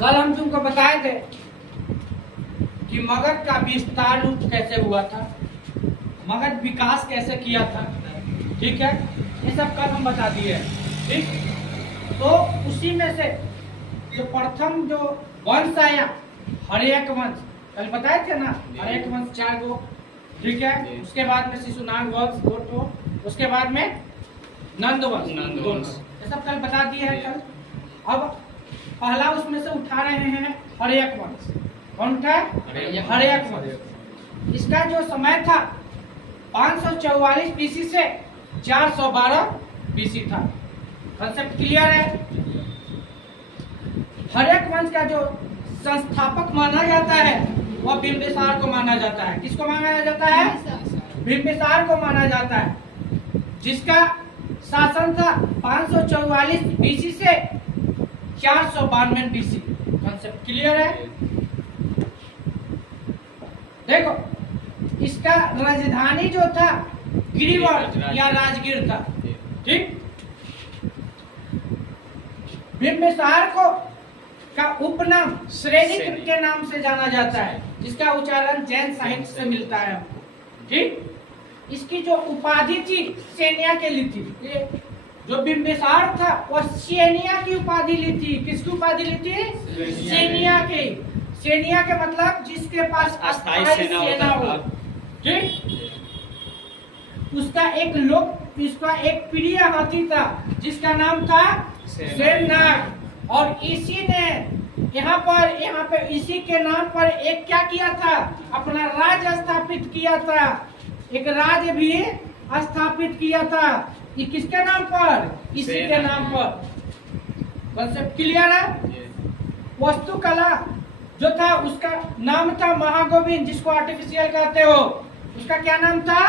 कल हम तुमको बताए थे कि मगध का विस्तार रूप कैसे हुआ था, मगध विकास कैसे किया था। ठीक है, ये सब कल हम बता दिए हैं। ठीक, तो उसी में से जो प्रथम जो वंश आया हर्यक वंश, कल बताए थे ना, हर्यक वंश 4 गो। ठीक है, उसके बाद में शिशुनाग वंश 2 ठो, उसके बाद में नंद वंश 2 ठो, ये सब कल बता दिए हैं कल। अब पहला उसमें से उठा रहे हैं हर्यक वंश। कौन था? हर्यक वंश। इसका जो समय था 544 बीसी से 412 बीसी था। कंसेप्ट क्लियर है? हर्यक वंश का जो संस्थापक माना जाता है वह बिंबिसार को माना जाता है। किसको माना जाता है? बिंबिसार को माना जाता है, जिसका शासन था 544 बीसी से 492 बीसी। कंसेप्ट क्लियर है? देखो, इसका राजधानी जो था गिरिवर या राजगीर था। ठीक, बिंबिसार को का उपनाम श्रेणी के नाम से जाना जाता है, जिसका उच्चारण जैन साहित्य से मिलता है हमको। ठीक, इसकी जो उपाधि थी सेनिया के ली थी। जो बिंबिसार था वह सेनिया की उपाधि ली थी। किसकी उपाधि ली थी? सेनिया की। सेनिया के मतलब जिसके पास अस्थाई सेना हो। ठीक, उसका एक प्रिय हाथी था जिसका नाम था सेननाग, और इसी ने यहाँ पे इसी के नाम पर एक क्या किया था? अपना राज्य स्थापित किया था। एक राज्य भी स्थापित किया था। ये किसके नाम पर? इसी के नाम पर। कंसेप्ट क्लियर है? वास्तुकला जो था उसका नाम था महागोविंद, जिसको आर्टिफिशियल कहते हो। उसका क्या नाम था?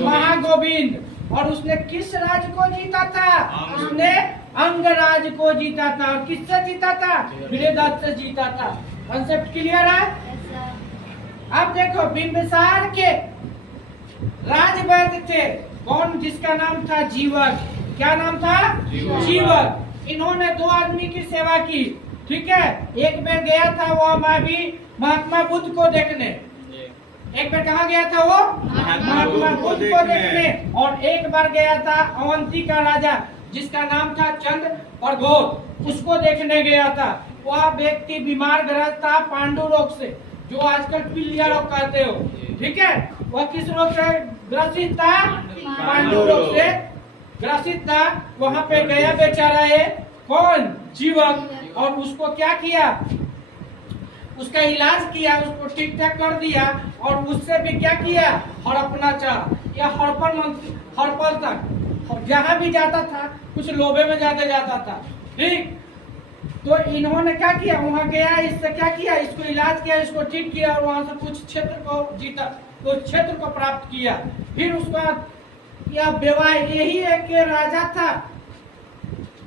महागोविंद। और उसने किस राज्य को जीता था? उसने अंगराज को जीता था। और किससे जीता था? बृहदत्त से जीता था। कंसेप्ट क्लियर है? अब देखो, बिंबिसार के राजवैद्य थे कौन? जिसका नाम था जीवक। क्या नाम था? जीवक। इन्होंने 2 आदमी की सेवा की। ठीक है, एक बार गया था वो महात्मा बुद्ध को देखने। एक बार कहाँ गया था वो? महात्मा बुद्ध को देखने। और एक बार गया था अवंती का राजा जिसका नाम था चंद्र प्रघोर, उसको देखने गया था। वह व्यक्ति बीमार ग्रस्त था पांडु रोग से, जो आजकल पीलिया रोग कहते हो। ठीक है, वह किस रोग से ग्रसित था? पांडु रोग से ग्रसित था। वहां पे गया बेचारा है कौन? जीवक। और उसको क्या किया? उसका इलाज किया, उसको ठीक ठाक कर दिया। और उससे भी क्या किया? हड़पना चाह या हड़पल तक जहां भी जाता था कुछ लोभे में जाते जाता था। ठीक, तो इन्होंने क्या किया? वहां गया, इससे क्या किया? इसको इलाज किया, इसको ठीक किया, और वहां से कुछ क्षेत्र को जीता, तो क्षेत्र को प्राप्त किया। फिर उसका यही एक राजा था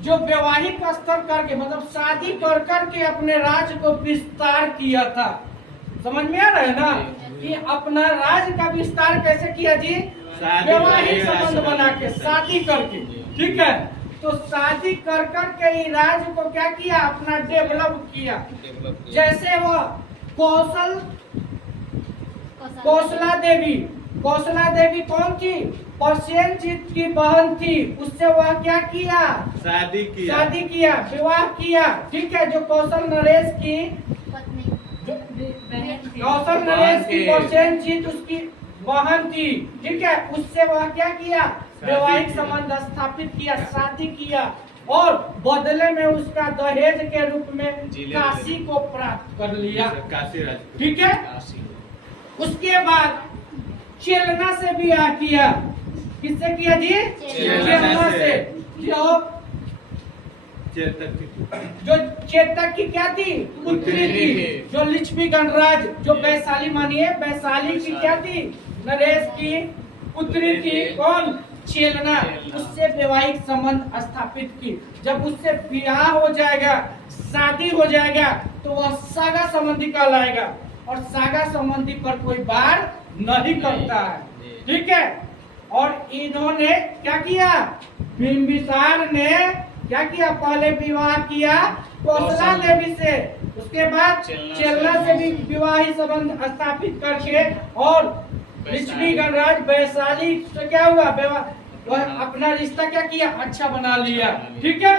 जो वैवाहिक स्तर करके, मतलब शादी कर करके अपने राज्य को विस्तार किया था। समझ में आ रहा है ना कि अपना राज्य का विस्तार कैसे किया जी? वैवाहिक संबंध बना के, शादी करके। ठीक है, तो शादी कर करके ही राज्य को क्या किया? अपना डेवलप किया। जैसे वो कौशला देवी कौन थी? परसेनजीत की बहन थी। उससे वह क्या किया? शादी किया, विवाह किया। ठीक है, जो कौशल नरेश की परसेनजीत उसकी बहन थी। ठीक है, उससे वह क्या किया? वैवाहिक संबंध स्थापित किया, शादी किया, और बदले में उसका दहेज के रूप में काशी को प्राप्त कर लिया। ठीक है, उसके बाद चेलना से विवाह किया। किससे किया जी? चेलना से। जो चेतक की क्या थी? पुत्री थी। जो लिच्छवी गणराज, जो वैशाली मानिए, वैशाली की क्या थी? नरेश की पुत्री थी। कौन? चेलना। उससे वैवाहिक संबंध स्थापित की। जब उससे विवाह हो जाएगा, शादी हो जाएगा, तो वह सागा संबंधी कहलाएगा, और सागा संबंधी पर कोई बार नहीं करता है। ठीक है, और इन्होंने क्या किया? बिंबिसार ने क्या किया? पहले विवाह किया, कौशला देवी से, उसके बाद चेल्ला से भी विवाहित संबंध स्थापित करके और लिच्छवी गणराज वैशाली से क्या हुआ, वह अपना रिश्ता क्या किया, अच्छा बना लिया। ठीक है,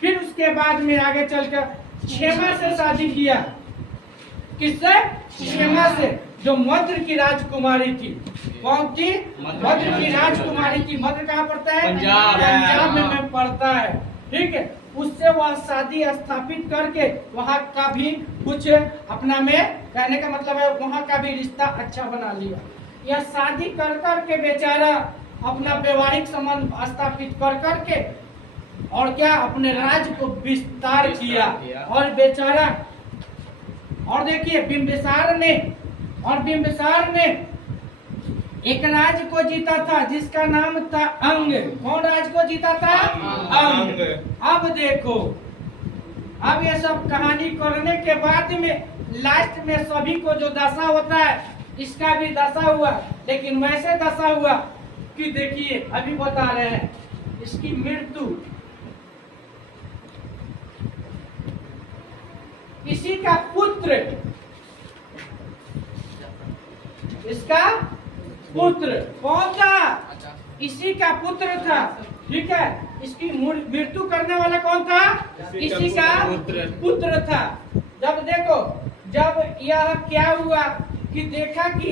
फिर उसके बाद में आगे चलकर क्षेमा से शादी किया। किससे? क्षेमा से, जो मद्र की राजकुमारी थी। कौन थी? मद्र की राजकुमारी थी। मद्र कहाँ पड़ता है? पंजाब में पड़ता है। ठीक है, उससे वह शादी स्थापित करके वहाँ का भी कुछ अपना में, कहने का मतलब है वहाँ का भी रिश्ता अच्छा बना लिया। यह शादी कर के बेचारा अपना वैवाहिक संबंध स्थापित कर के और क्या अपने राज्य को विस्तार किया। और बेचारा, और देखिए बिंबिसार ने एक राज्य को जीता था जिसका नाम था अंग। कौन राज्य को जीता था? अंग। अब देखो, अब ये सब कहानी करने के बाद में लास्ट में सभी को जो दशा होता है, इसका भी दशा हुआ, लेकिन वैसे दशा हुआ कि देखिए अभी बता रहे हैं, इसकी मृत्यु इसी का पुत्र, इसका पुत्र कौन था? इसी का पुत्र था। ठीक है, इसकी मृत्यु करने वाला कौन था? इसी का पुत्र था। जब देखो, जब यह क्या हुआ कि देखा कि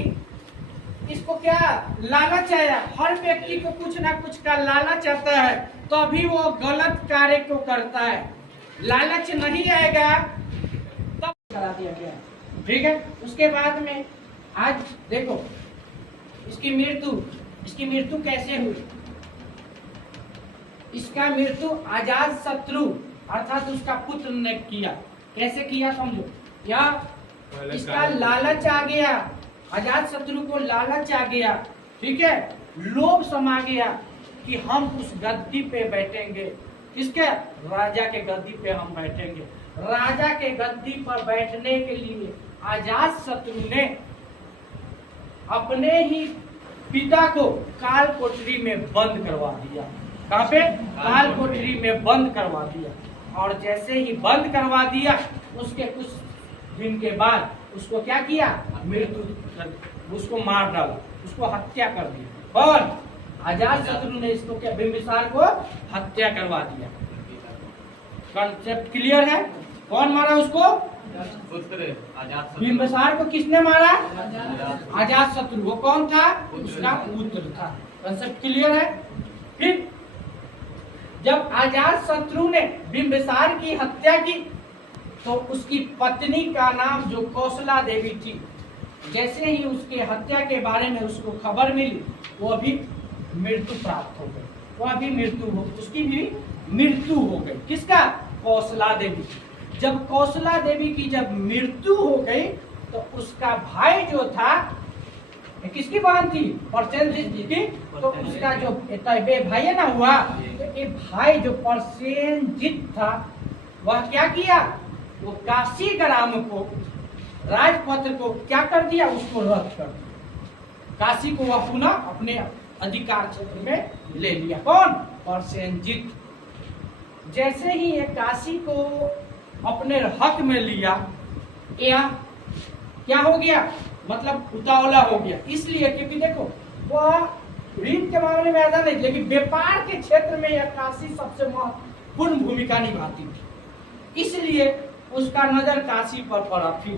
इसको क्या लालच आया, हर व्यक्ति को कुछ ना कुछ का लालच आता है, तभी वो गलत कार्य को करता है। लालच नहीं आएगा तब करा दिया गया। ठीक है, उसके बाद में आज देखो इसकी मृत्यु कैसे हुई। इसका मृत्यु अजात शत्रु अर्थात उसका पुत्र ने किया। कैसे किया समझो, या इसका लालच आ गया, अजात शत्रु को लालच आ गया। ठीक है, लोभ समा गया कि हम उस गद्दी पे बैठेंगे। किसके? राजा के गद्दी पे हम बैठेंगे। राजा के गद्दी पर बैठने के लिए अजात शत्रु ने अपने ही पिता को काल कोठरी में बंद करवा दिया। कहाँ पे? काल कोठरी में बंद करवा दिया। और जैसे ही बंद करवा दिया, उसके कुछ दिन के बाद उसको क्या किया? उसको मार डाला, उसको हत्या कर दिया। कौन? अजात शत्रु ने इसको क्या, बिंबिसार को हत्या करवा दिया। कॉन्सेप्ट क्लियर है? कौन मारा उसको? बिंबिसार को किसने मारा? अजात शत्रु। वो कौन था? उसका पुत्र था। कॉन्सेप्ट क्लियर है? फिर जब अजात शत्रु ने बिंबिसार की हत्या की, तो उसकी पत्नी का नाम जो कौशला देवी थी, जैसे ही उसके हत्या के बारे में उसको खबर मिली, वो अभी मृत्यु प्राप्त हो गई। उसकी भी मृत्यु हो गई। किसका? कौशला देवी। जब कौशला देवी की जब मृत्यु हो गई, तो उसका भाई जो था, किसकी बहन थी? परसेनजीत जी की। तो उसका जो भाई है ना हुआ, तो ये भाई जो परसेनजीत था, वह क्या किया? वो काशी ग्राम को, राजपत्र को क्या कर दिया? उसको रद्द कर दिया। काशी को वह पुनः अपने अधिकार क्षेत्र में ले लिया। कौन? परसेनजीत। जैसे ही ये काशी को अपने हक में लिया, यह क्या हो गया? मतलब उतावला हो गया। इसलिए क्योंकि देखो, वह ऋण के मामले में ज्यादा नहीं, लेकिन व्यापार के क्षेत्र में यह काशी सबसे महत्वपूर्ण भूमिका निभाती थी। इसलिए उसका नजर काशी पर पड़ा। फिर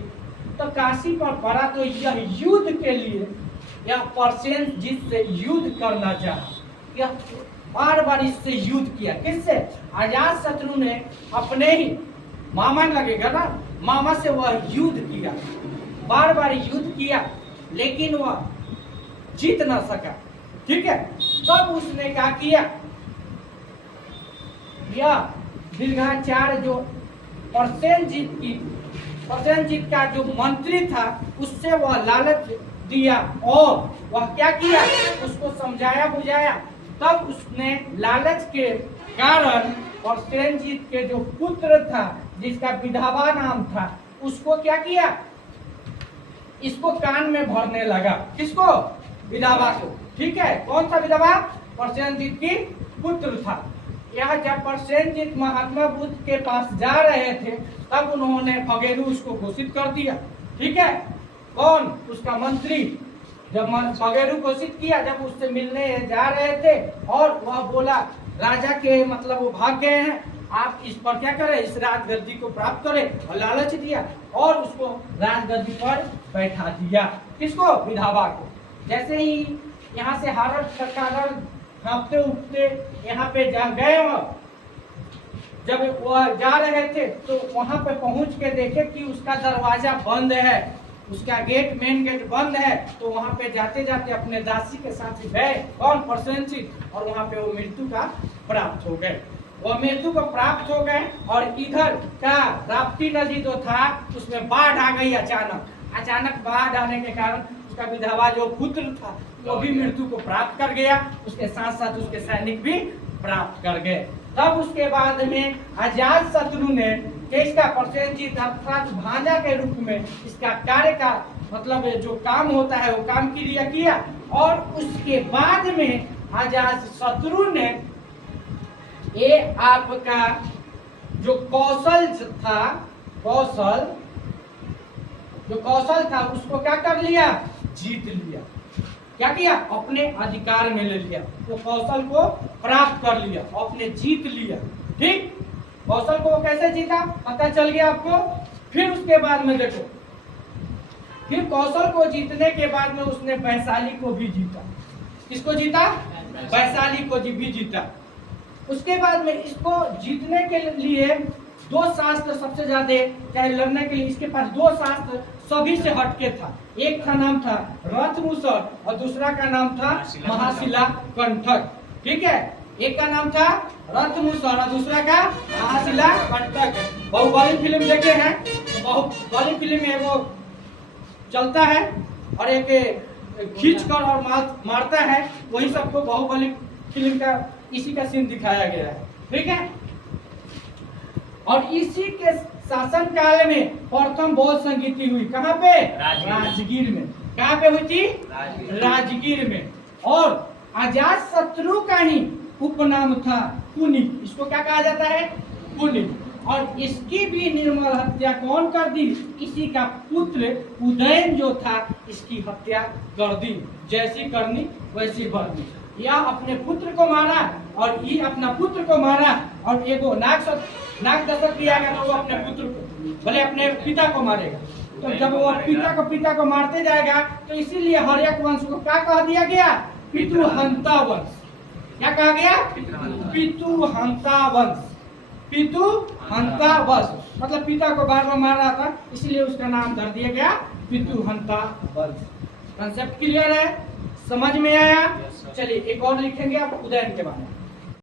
तो काशी पर पड़ा, तो यह युद्ध के लिए यह परसेनजीत से युद्ध करना चाहा। यह बार बार इससे युद्ध किया। किससे? अजात शत्रु ने अपने ही मामा लगेगा ना, मामा से वह युद्ध किया, बार बार युद्ध किया, लेकिन वह जीत ना सका। ठीक है, तब उसने क्या किया? यह दीर्घाचार्य जो परसेनजीत का जो मंत्री था, उससे वह लालच दिया और वह क्या किया? उसको समझाया बुझाया। तब उसने लालच के कारण परसेनजीत के जो पुत्र था, जिसका विधवा नाम था, उसको क्या किया? इसको कान में भरने लगा। किसको? विधवा को। ठीक है, कौन सा विधवा? परसेनजीत की पुत्र था। यह जब प्रसेनजीत महात्मा बुद्ध के पास जा रहे थे तब उन्होंने फगेरू उसको घोषित कर दिया। ठीक है, कौन? उसका मंत्री। जब फगेरू घोषित किया, जब उससे मिलने जा रहे थे और वह बोला राजा के मतलब वो भाग गए हैं, आप इस पर क्या करें, इस राजगद्दी को प्राप्त करें, और लालच दिया और उसको राजगद्दी पर बैठा दिया। किसको? विधावा को। जैसे ही यहाँ से हारद सरकार हाँफते उठते यहाँ पे जा गए, जब वह जा रहे थे तो वहां पे पहुंच के देखे कि उसका दरवाजा बंद है, उसका गेट, मेन गेट बंद है। तो वहां पे जाते जाते अपने दासी के साथ गए, कौन? प्रसेनजीत, और वहां पे वो मृत्यु का प्राप्त हो गए। वह मृत्यु को प्राप्त हो गए और इधर का राप्ती नदी जो था उसमें बाढ़ आ गई। अचानक बाढ़ आने के कारण उसका विधवा जो पुत्र था वो भी मृत्यु को प्राप्त कर गया, उसके साथ साथ उसके सैनिक भी प्राप्त कर गए। तब उसके बाद में अजात शत्रु ने इसका प्रसेनजीत अर्थात भांजा के रूप में इसका कार्य का मतलब जो काम होता है वो काम किया और उसके बाद में अजात शत्रु ने ये आपका जो कौशल था उसको क्या कर लिया? जीत लिया। क्या किया? अपने अधिकार में ले लिया, वो कौशल को प्राप्त कर लिया, अपने जीत लिया। ठीक, कौशल को वो कैसे जीता पता चल गया आपको। फिर उसके बाद में देखो, फिर कौशल को जीतने के बाद में उसने वैशाली को भी जीता। किसको जीता? वैशाली को भी जीता। उसके बाद में इसको जीतने के लिए दो शास्त्र सबसे ज्यादा, चाहे लड़ने के लिए इसके पास दो शास्त्र सभी से हटके था। एक का नाम था रथमुसर और दूसरा का नाम था महाशिला कंठक। ठीक है, एक का नाम था रथमुसर और दूसरा का महाशिला कंठक। बाहुबली फिल्म देखे हैं? तो बाहुबली फिल्म में वो चलता है और एक खींच कर और मारता है, वही सबको बाहुबली फिल्म का इसी का सीन दिखाया गया है। ठीक है, और इसी के शासन काल में प्रथम बौद्ध संगीति हुई। कहाँ पे? राजगीर में। कहाँ पे हुई थी? राजगीर में। और अजात शत्रु का ही उपनाम था कुनिक। इसको क्या कहा जाता है? कुनिक। और इसकी भी निर्मल हत्या कौन कर दी? इसी का पुत्र उदयन जो था इसकी हत्या कर दी। जैसी करनी वैसी भरनी। यह अपने पुत्र को मारा और ये अपना पुत्र को मारा और एगो नाग दशक दिया गया तो वो अपने पुत्र को, भले अपने पिता को मारेगा। तो जब वो पिता को मारते जाएगा तो इसीलिए हर्यक वंश को क्या कह दिया गया? पितुहंता वंश। क्या कहा गया? पितुहंता वंश। पितुहंता वंश मतलब पिता को बार बार मार रहा था, इसलिए उसका नाम धर दिया गया पितुहंता वंश। कंसेप्ट क्लियर है? समझ में आया? चलिए एक और लिखेंगे आप उदयन के बारे में।